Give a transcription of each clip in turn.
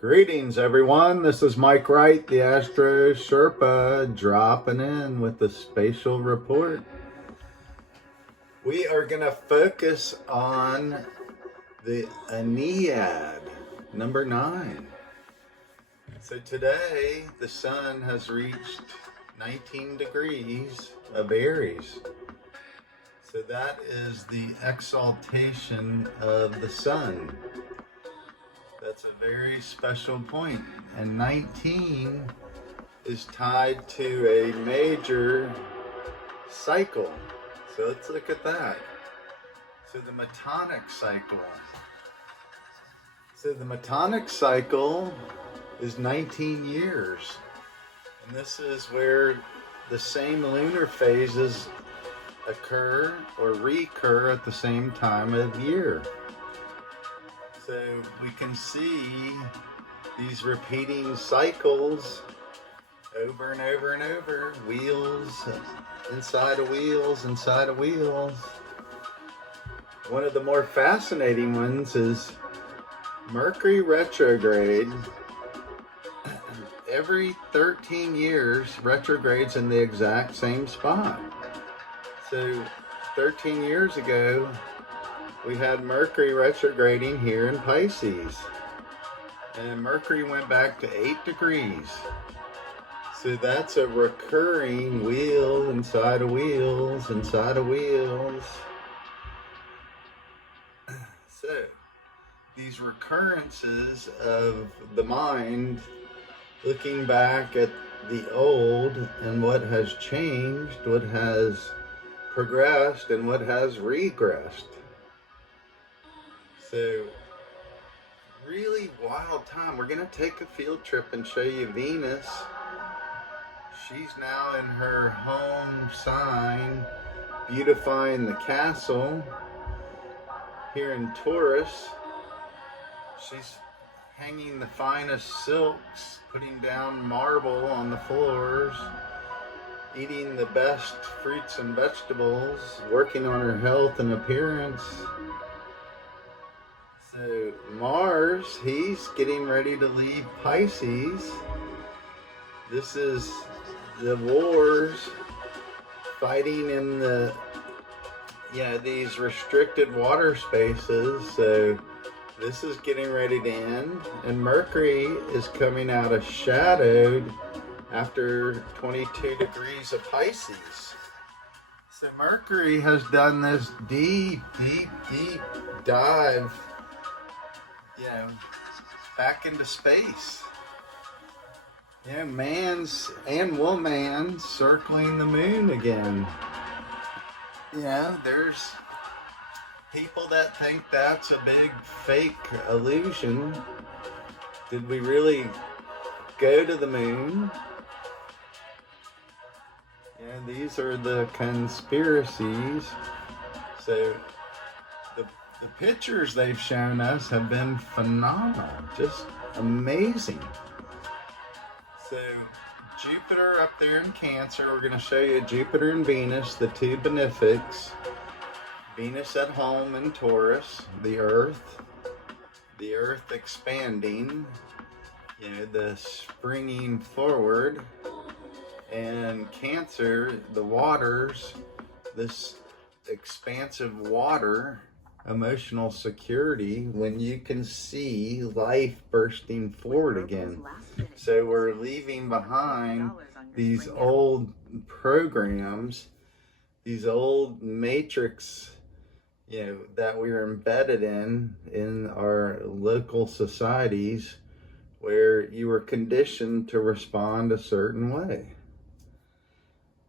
Greetings, everyone. This is Mike Wright, the Astro Sherpa, dropping in with the spatial report. We are going to focus on the Ennead, number 9. So today, the sun has reached 19 degrees of Aries. So that is the exaltation of the sun. That's a very special point. And 19 is tied to a major cycle. So let's look at that. So the Metonic cycle. So the Metonic cycle is 19 years. And this is where the same lunar phases occur or recur at the same time of year. So we can see these repeating cycles over and over and over. Wheels inside of wheels inside of wheels. One of the more fascinating ones is Mercury retrograde. Every 13 years retrogrades in the exact same spot. So 13 years ago, we had Mercury retrograding here in Pisces. And Mercury went back to 8 degrees. So that's a recurring wheel inside of wheels inside of wheels. So these recurrences of the mind looking back at the old and what has changed, what has progressed and what has regressed. So, really wild time. We're going to take a field trip and show you Venus. She's now in her home sign, beautifying the castle here in Taurus. She's hanging the finest silks, putting down marble on the floors, eating the best fruits and vegetables, working on her health and appearance. So Mars, he's getting ready to leave Pisces. This is the wars fighting in the, these restricted water spaces. So this is getting ready to end. And Mercury is coming out of shadowed after 22 degrees of Pisces. So Mercury has done this deep dive, back into space. Man's and woman's circling the moon again. There's people that think that's a big fake illusion. Did we really go to the moon? These are the conspiracies. So the pictures they've shown us have been phenomenal, just amazing. So Jupiter up there in Cancer, we're going to show you Jupiter and Venus, the two benefics. Venus at home in Taurus, the Earth expanding, the springing forward, and Cancer, the waters, this expansive water, emotional security when you can see life bursting forward again. So we're leaving behind these old programs, these old matrix, that we're embedded in our local societies where you were conditioned to respond a certain way.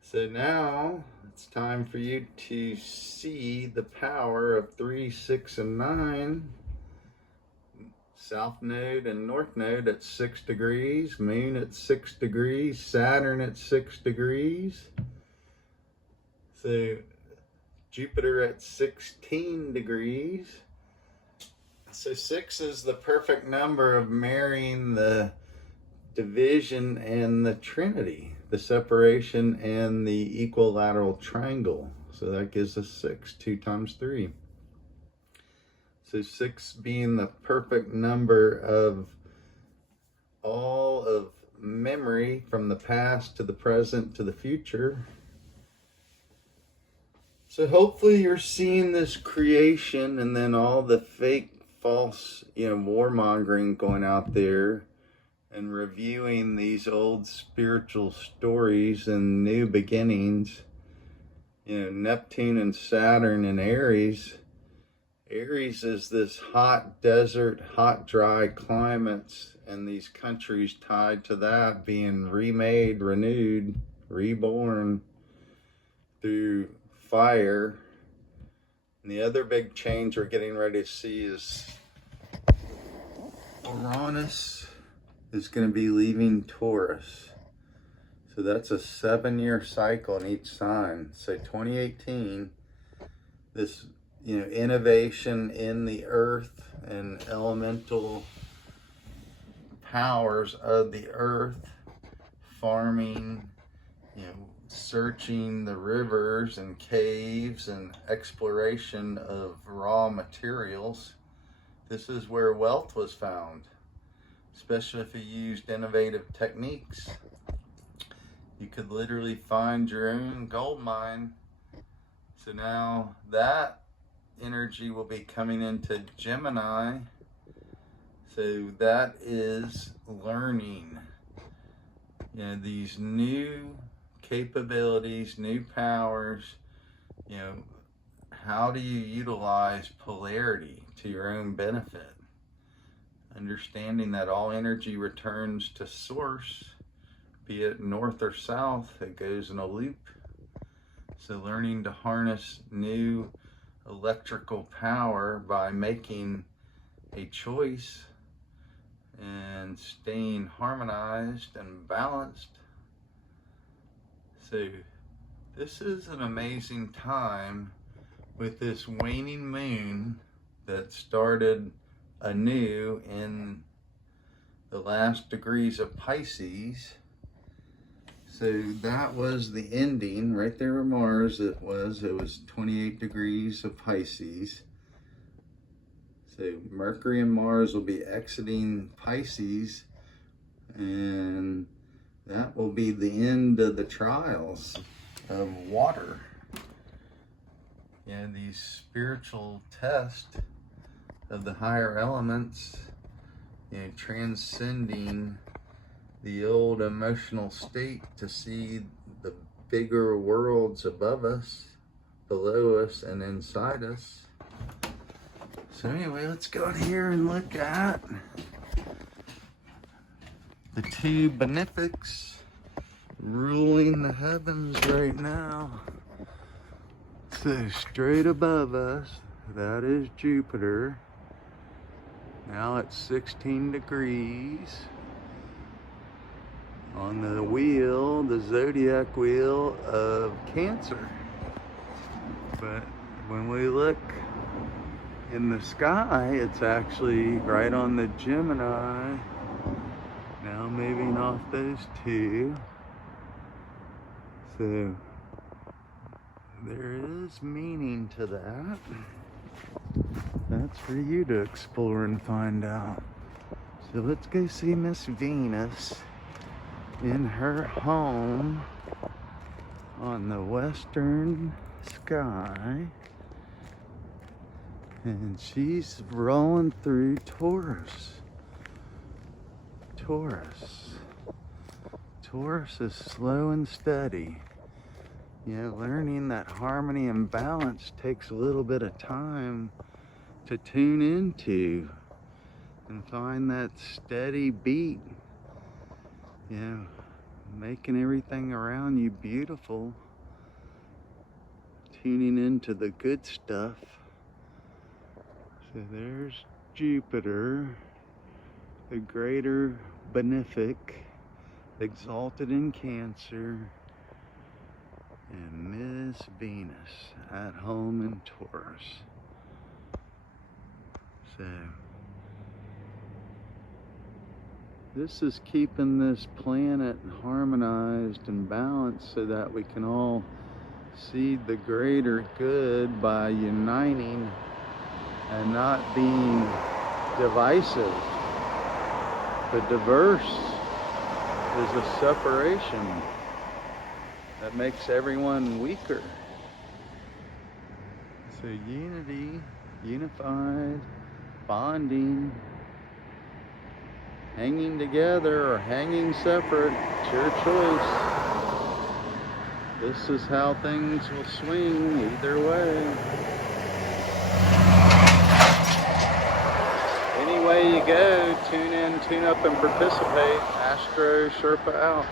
So now it's time for you to see the power of 3, 6, and 9. South node and north node at 6 degrees, moon at 6 degrees, Saturn at 6 degrees. So Jupiter at 16 degrees. So 6 is the perfect number of marrying the division and the trinity, the separation and the equilateral triangle. So that gives us 6, 2 times 3. So 6 being the perfect number of all of memory from the past to the present to the future. So hopefully you're seeing this creation and then all the fake, false, warmongering going out there and reviewing these old spiritual stories and new beginnings. Neptune and Saturn and Aries. Aries is this hot desert, hot, dry climates, and these countries tied to that being remade, renewed, reborn through fire. And the other big change we're getting ready to see is Uranus is going to be leaving Taurus. So that's a 7-year cycle in each sign. So 2018, this innovation in the earth and elemental powers of the earth, farming, searching the rivers and caves and exploration of raw materials. This is where wealth was found, especially if you used innovative techniques. You could literally find your own gold mine. So now that energy will be coming into Gemini. So that is learning. These new capabilities, new powers. How do you utilize polarity to your own benefit? Understanding that all energy returns to source, be it north or south, it goes in a loop. So learning to harness new electrical power by making a choice and staying harmonized and balanced. So this is an amazing time with this waning moon that started anew in the last degrees of Pisces. So that was the ending right there with Mars. It was 28 degrees of Pisces. So Mercury and Mars will be exiting Pisces, and that will be the end of the trials of water. These spiritual tests of the higher elements, transcending the old emotional state to see the bigger worlds above us, below us, and inside us. So anyway, let's go in here and look at the two benefics ruling the heavens right now. So straight above us, that is Jupiter. Now it's 16 degrees. On the wheel, the zodiac wheel of Cancer. But when we look in the sky, it's actually right on the Gemini. Now moving off those two. So there is meaning to that. That's for you to explore and find out. So let's go see Miss Venus in her home on the western sky, and she's rolling through Taurus. Taurus is slow and steady. Learning that harmony and balance takes a little bit of time to tune into and find that steady beat. Making everything around you beautiful, tuning into the good stuff. So there's Jupiter, the greater benefic, exalted in Cancer, and Miss Venus at home in Taurus. So this is keeping this planet harmonized and balanced so that we can all see the greater good by uniting and not being divisive. The diverse is a separation that makes everyone weaker. So unity, unified, bonding, hanging together or hanging separate, it's your choice. This is how things will swing either way. Any way you go, tune in, tune up, and participate. Astro Sherpa out.